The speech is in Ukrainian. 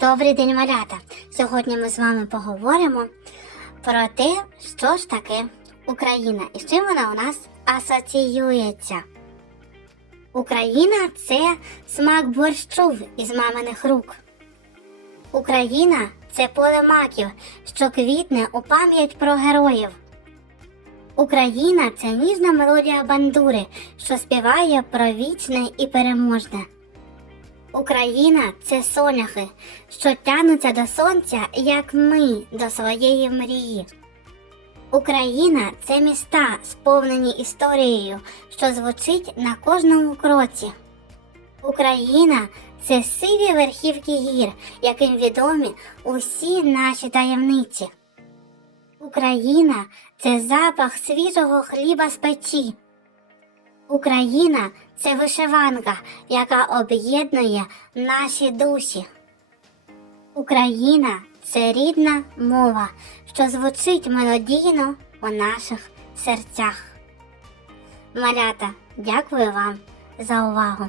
Добрий день, малята! Сьогодні ми з вами поговоримо про те, що ж таке Україна і з чим вона у нас асоціюється. Україна це смак борщу із маминих рук. Україна це поле маків, що квітне у пам'ять про героїв. Україна це ніжна мелодія бандури, що співає про вічне і переможне. Україна це соняхи, що тянуться до сонця, як ми до своєї мрії. Україна це міста, сповнені історією, що звучить на кожному кроці. Україна це сиві верхівки гір, яким відомі усі наші таємниці. Україна це запах свіжого хліба з печі. Україна це вишиванка, яка об'єднує наші душі. Україна це рідна мова, що звучить мелодійно у наших серцях. Малята, дякую вам за увагу!